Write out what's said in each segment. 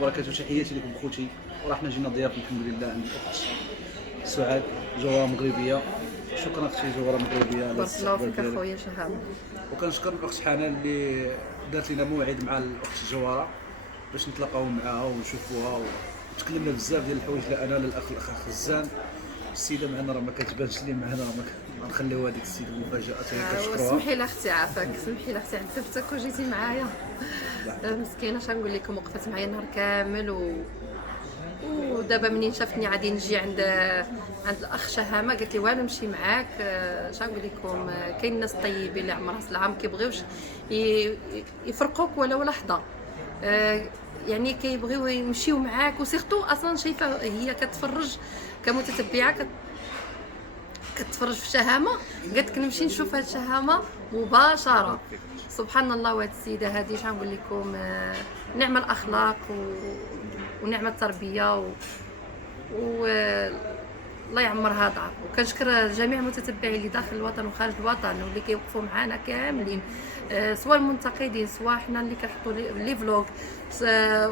وبركاته. تحياتي لكم خوتي، ورحنا جينا ضياف الحمد لله عند الاخت سعاد جوهره مغربيه. شكرا اختي جوهره مغربيه على بارك الله الاستقبال فيك ديالك، اخويا شهام. وكنشكر الاخت حنان اللي دارت لنا موعد مع الاخت جوهره باش نتلاقاو معاها ونشوفوها، وتكلمنا بزاف ديال الحوايج، لا انا لا الاخ خزان. السيده معنا راه ما كتبانش لي معنا، راه ما نخليو هذيك السيده مفاجاه، هي كنشكروها. سمحي لي اختي عافاك، سمحي لي اختي عذبتك وجيتي معايا. مسكينه شنقول لكم، وقفت معايا النهار كامل ودابا منين شافتني غادي نجي عند الاخ شهامه قالت لي وانا نمشي معاك. شنقول لكم، كاين الناس طيبين اللي عمرها سلعه ما كيبغيوش يفرقوك ولا لحظه. يعني كيبغيو يمشيو معاك، وسيرتو اصلا شايفه هي كتفرج كمتتبعه كتفرج في شهامه، قالت لك نمشي نشوف هاد شهامه مباشره. سبحان الله، وهاد السيده هذه شنو نقول لكم، نعم الاخلاق ونعم التربيه الله يعمرها دار. وكنشكر جميع المتتبعين اللي داخل الوطن وخارج الوطن واللي كيوقفوا معنا كاملين، سواء المنتقدين سواء حنا اللي كنحطوا لي فلوغ.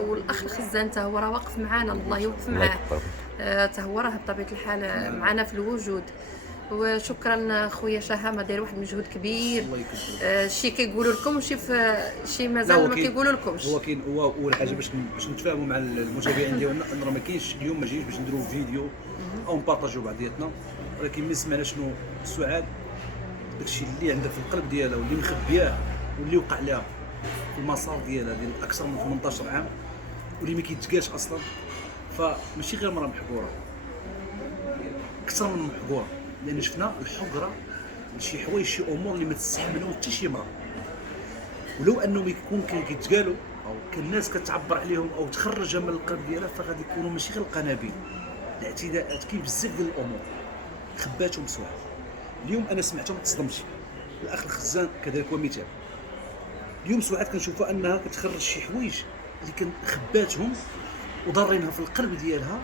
والاخ الخزان حتى هو راه واقف معنا، الله يوقف معاه. حتى هو راه بطبيعه الحال معنا في الوجود. وشكرا خويا شهامه، داير واحد المجهود كبير. شي كيقولوا لكم شي مازال ما كيقولوا لكمش. هو كاين، هو اول حاجه باش نتفاهموا مع المتابعين ديالنا ان راه ما كاينش اليوم، ما جايين باش نديروا فيديو او نبارطاجيو بعضياتنا، ولكن من سمعنا شنو سعاد داكشي اللي عندها في القلب ديالها واللي مخبياه واللي وقع لها في المسار ديالها ديال اكثر من 18 عام واللي ما كيتقاش اصلا. فماشي غير مراه محقوره، اكثر من محقوره، لان شفنا الحقره لشي حوايج، شي امور اللي ما تستحملهم حتى شي مراه. ولو انهم يكون كيتقالوا او كان الناس كتعبر عليهم او تخرجها من القلب ديالها، فغادي يكونوا ماشي غير القنابل، الاعتداءات. كاين بزاف ديال الامور خباتهم سعاد. اليوم انا سمعتهم تصدمت. الاخ الخزان كذلك هو مثال. اليوم سعاد كنشوفها انها كتخرج شي حوايج اللي كان خباتهم وضارينها في القلب ديالها،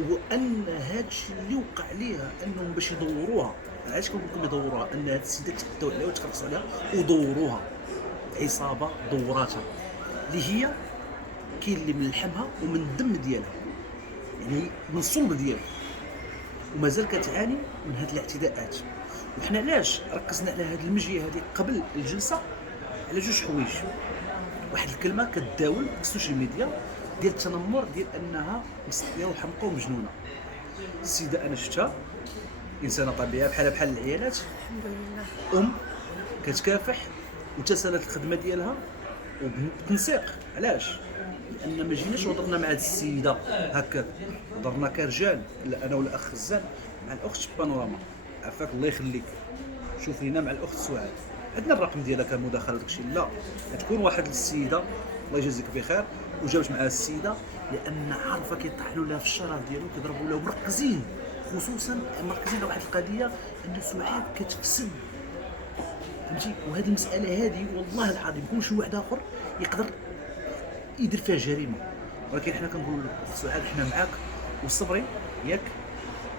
وان هذا الشيء اللي وقع ليها انهم باش يدوروها. علاش كنقول لكم يدوروها؟ ان هذه السيده تحداو عليها وتخلصوا عليها ودوروها. عصابه دوراتها اللي هي كاين اللي من لحمها ومن الدم ديالها، يعني من الصلب ديالها، ومازال كتعاني من هذه الاعتداءات. وحنا علاش ركزنا على هذه المجيه هذه قبل الجلسه؟ على جوج حوايج. واحد الكلمه كتداول في السوشيال ميديا ديال التنمر، ديال انها مسطيه وحمقى ومجنونه. السيده انا شفتها انسانه طبيعيه بحال العيالات، الحمد لله. كتكافح وتسالت الخدمه ديالها وبتنسيق. علاش؟ لان ما جيناش وهضرنا مع هذه السيده هكا، هضرنا كرجال، لا انا والاخ خزان مع الاخت بانوراما. عافاك الله يخليك، شوف لينا مع الاخت سعاد، عندنا الرقم ديالها كمداخله داكشي. لا تكون واحد السيده الله يجازيك بخير وجابت معها السيده، لان عارفه كيطحنوا لها في الشرف ديالو، كيضربوا لها، مركزين خصوصا مركزين على واحد القضيه ان سعاد كتفسد، فهمتي؟ وهذه المساله هذه والله العظيم كل شي واحد اخر يقدر يدير فيها جريمه، ولكن حنا كنقولوا لك سعاد حنا معاك وصبري ياك.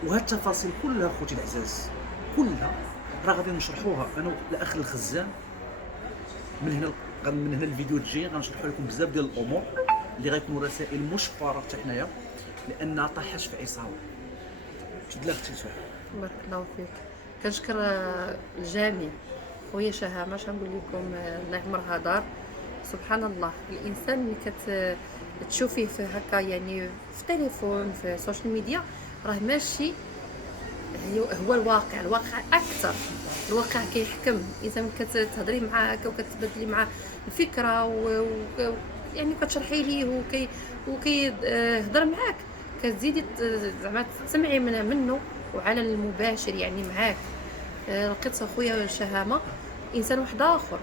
وهاد التفاصيل كلها خوتي العزاز كلها راه غادي نشرحوها انا والاخ الخزان من هنا الفيديو الجاي. غنشرحوا لكم بزاف ديال الامور اللي غيكونوا رسائل مشفره حتى حنايا، لانها طاحت في عصابه. تدلا اختي سعاد. بارك الله فيك. كنشكر الجميع. خويا شهامه شنقول لكم، الله يعمرها دار. سبحان الله، الانسان اللي تشوفيه في هكا، يعني في التليفون في السوشيال ميديا، راه ماشي هو الواقع اكثر. الواقع كيحكم. الانسان كتهضري معاه هكا وكتبدلي معاه الفكره يعني كتشرحي ليه وكيهضر معاك، كتزيدي زعما تسمعي منه وعلى المباشر يعني معاك. لقيت خويا شهامه انسان واحد اخر،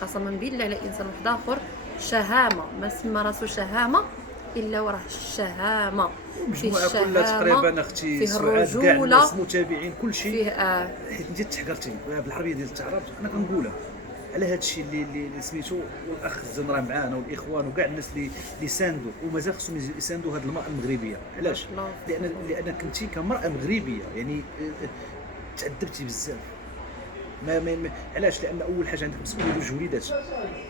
قسما بالله على انسان واحد اخر. شهامه ما سمى راسو شهامه الا وراه الشهامه، فيه المجموعه كلها تقريبا اختي فيه سعاد، كاع الرجوله، الناس متابعين كلشي فيه حيت انت تحقرتي بالعربيه ديال التعرب. انا كنقولها على هذا الشيء اللي سميتو، والاخ الزن راه معانا والاخوان وكاع الناس اللي ساندوا ومازال خصهم يساندوا هذه المراه المغربيه. علاش؟ لان كنتي كمراه مغربيه يعني تعذبتي بزاف. علاش؟ لان اول حاجه عندك مسؤوليه جوج وليدات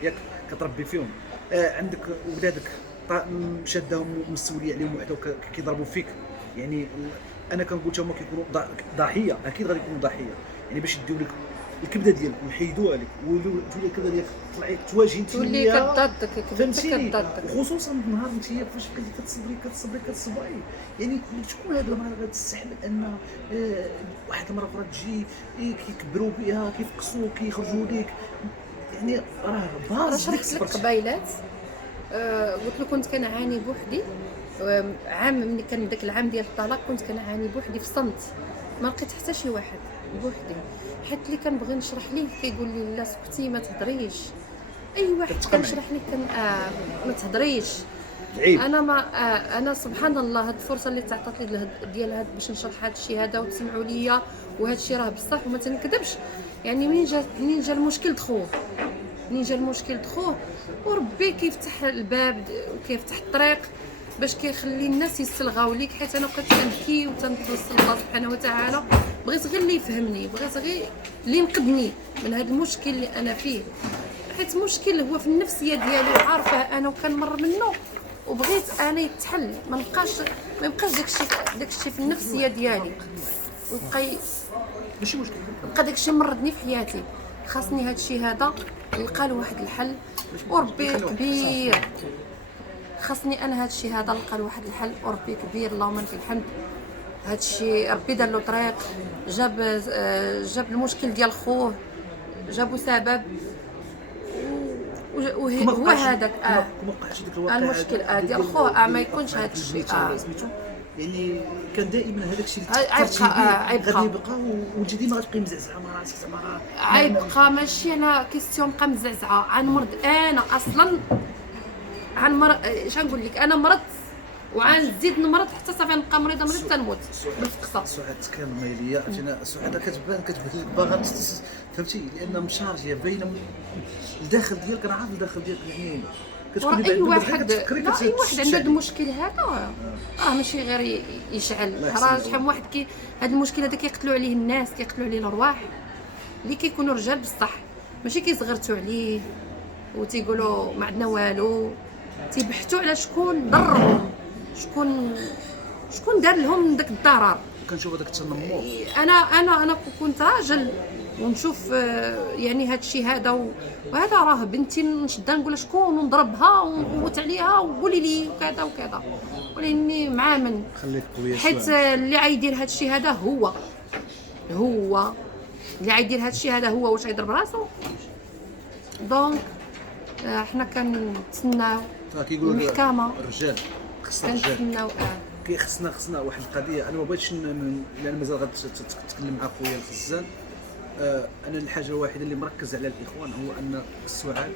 ياك كتربي فيهم، عندك ولادك شادهم ومستولي عليهم وحده كيضربوا فيك. يعني انا كنقول حتى هما كيكونوا ضحيه، اكيد غادي يكونوا ضحيه. يعني باش يديو لك الكبده ديالك ويحيدوها لك ويوليو تولي الكبده ديالك تطلعي تواجهي انت تولي كضدك فهمتيني. كضدك. وخصوصا النهار انت فاش بقيتي كتصبري يعني شكون هاد المراه اللي غتستحمل ان واحد المراه اخرى تجي كيكبروا بها كيفقسوا كيخرجوا ليك. يعني راه باز شرحت لك قبيلات. قلت له كنت كنعاني بوحدي. عام ملي كان داك العام ديال الطلاق كنت كنعاني بوحدي في صمت، ما لقيت حتى شي واحد بوحدي. حيت اللي كنبغي نشرح ليه كيقول لي لا سكتي ما تهضريش. اي واحد كنشرح ليه ما تهضريش. عيب. انا ما انا سبحان الله هاد الفرصه اللي تعطات لي ديال هاد باش نشرح هاد الشيء هذا وتسمعوا ليا، وهاد الشيء راه بصح وما تنكذبش. يعني منين جا المشكل دخوه، وربي كيفتح الباب وكيفتح الطريق باش كيخلي الناس يستلغاو ليك. حيت انا بقيت كنبكي وتنتوسل الله سبحانه وتعالى، بغيت غير اللي يفهمني، بغيت غير اللي ينقذني من هذا المشكل اللي انا فيه. حيت مشكل هو في النفسيه ديالي وعارفه انا وكنمر منه، وبغيت انا يتحل. ما يبقاش داكشي في النفسيه ديالي، ويبقى ماشي مشكل. بقى داكشي مرضني في حياتي. خاصني هادشي هذا نلقى له واحد الحل، وربي كبير. خاصني انا هادشي هذا نلقى له واحد الحل، وربي كبير اللهم لك الحمد. هادشي ربي دار له طريق، جاب المشكل ديال خوه، جابو سبب، وهو هذاك ما بقاش ديك الواقع المشكل ديال خوه ما يكونش هادشي. يعني كان دائما هذاك الشيء غادي يبقى وانت ديما غتبقي مزعزعه مع راسك زعما غيبقى. ماشي انا كيستيون نبقى مزعزعه عن مرض. انا اصلا عن مرض اش نقول لك، انا مرضت وغنزيد نمرض حتى صافي نبقى مريضه تنموت بالفقصه. سعاد كان ميليه عرفتينا. سعاد كتبان باغا فهمتي، لان مشارجيه باينه الداخل ديالك. انا عارف الداخل ديالك يعني كتكوني اي واحد اي واحد عنده هذا المشكل هذا راه ماشي غير يشعل. راه شحال من واحد هذا المشكل هذا كيقتلوا عليه الناس، كيقتلوا عليه الارواح اللي كيكونوا رجال بصح، ماشي كيصغرتوا عليه وتيقولوا ما عندنا والو. تيبحثوا على شكون ضرهم، شكون دار لهم داك الضرر. كنشوف هذاك التنمر. انا كنت راجل ونشوف يعني هذا الشيء هذا وهذا راه بنتي نشدها نقول لها شكون ونضربها ونغوت عليها وقولي لي وكذا وكذا، ولاني مع من خليك قويه حيت اللي غايدير هذا الشيء هذا هو اللي غايدير هذا الشيء هذا هو واش غيضرب راسو. دونك حنا كنتسناو المحكمه. الرجال خصنا الرجال خصنا واحد القضيه. انا ما بغيتش لان مازال غتكلم مع خويا الخزان. انا الحاجه الوحيده اللي مركز على الاخوان هو ان السعاد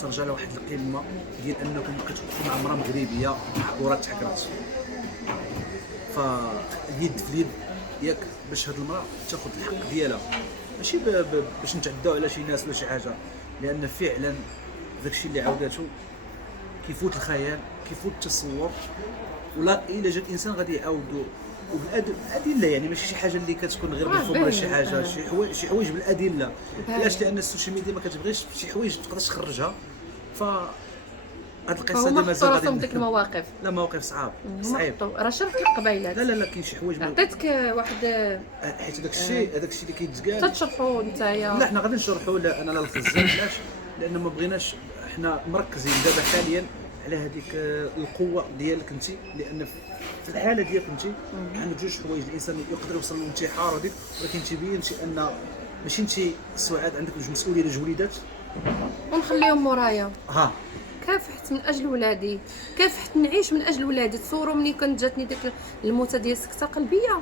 ترجع لواحد القمه ديال انكم كتوقفوا مع امراه مغربيه محقوره تحكرات. فاليد في اليد ياك باش هاد المراه تاخذ الحق ديالها، ماشي باش نتعداو على شي ناس ولا شي حاجه. لان فعلا داكشي اللي عاوداتو كيفوت الخيال، كيفوت التصور. ولا الا جا الانسان غادي يعاودو وبالادله. يعني ماشي شي حاجه اللي كتكون غير بالفم ولا شي حاجه، شي حوايج بالادله. علاش؟ لان السوشيال ميديا ما كتبغيش شي حوايج ما تقدرش تخرجها. هاد القصه ديال مازال غادي ديك المواقف. لا مواقف صعيب. راه شرحت لك قبيلات. لا كاين شي حوايج عطيتك واحد حيت هذاك الشيء اللي كيتقال تشرحوا نتايا. لا حنا غادي نشرحوا. لا انا لا الخزان علاش؟ لان ما بغيناش حنا مركزين دابا حاليا على هذيك القوه ديالك انت. لان في الحاله ديالك انت عندك جوج حوايج الانسان يقدر يوصل للانتحار هذيك، ولكن تبينتي ان ماشي انت سعاد عندك جوج مسؤوليه لجوج وليدات ونخليهم مورايا. كافحت من اجل ولادي، كافحت نعيش من اجل ولادي. تصوروا ملي كانت جاتني ديك الموتة ديال السكته قلبيه،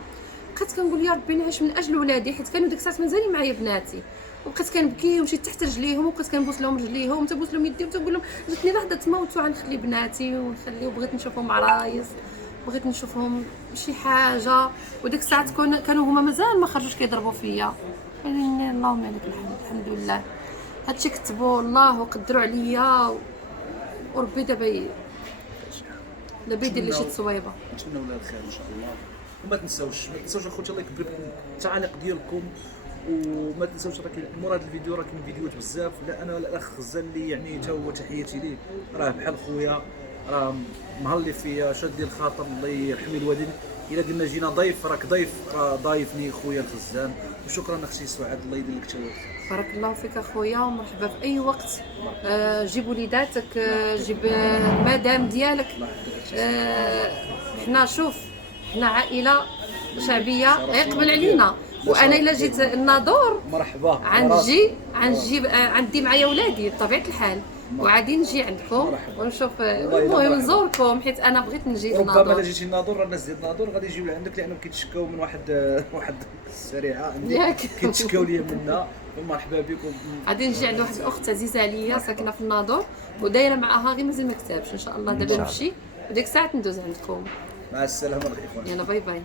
بقيت كنقول يا ربي نعيش من اجل ولادي، حيت كانوا ديك الساعه مازالين معايا بناتي، وبقيت كنبكي ومشيت تحت رجليهم وبقيت كنبوس لهم رجليهم وتبوس لهم يديهم وتقول لهم جاتني لحظه تموت وغنخلي بناتي ونخلي، وبغيت نشوفهم عرايس، بغيت نشوفهم شي حاجه. وديك الساعه كانوا هما مازال ما خرجوش كيضربوا فيا. اللهم لك الحمد، الحمد لله هادشي كتبوا الله وقدروا عليا، وربي دابا يدير لي شي تصويبه. نتمنوا لها الخير ان شاء الله. وما تنساوش اخوتي الله يكبر لكم التعاليق ديالكم، وما تنساوش راه مورا هذا الفيديو راه كاين فيديوهات بزاف. لا انا ولا الاخ خزان اللي يعني حتى هو تحياتي ليه، راه بحال خويا راه مهلي فيا شاد لي الخاطر، الله يرحمي الوالدين. الا قلنا جينا ضيف راك ضيف، راه ضايفني خويا الخزام. وشكرا اختي سعاد، الله يدير لك الخير. بارك الله فيك اخويا، ومرحبا في اي وقت. جيب وليداتك، جيب المدام ديالك. حنا شوف، حنا عائله شعبيه يقبل علينا. وانا الا جيت الناظور مرحبا. عندي معايا ولادي بطبيعه الحال، وعادي نجي عندكم ونشوف، المهم نزوركم حيت انا بغيت نجي ربما للناظور. الا جيتي الناظور، الناس ديال الناظور غادي يجيو لعندك لانهم كيتشكاو من واحد السريعه عندي، ياك. كيتشكاو ليا منها. ومرحبا بكم. غادي نجي عند واحد الاخت عزيزه عليا ساكنه في الناظور ودايره معاها، غير مازال ما كتبش ان شاء الله. دابا نمشي وديك الساعه ندوز عندكم. مع السلامه الاخوان. يلا باي باي.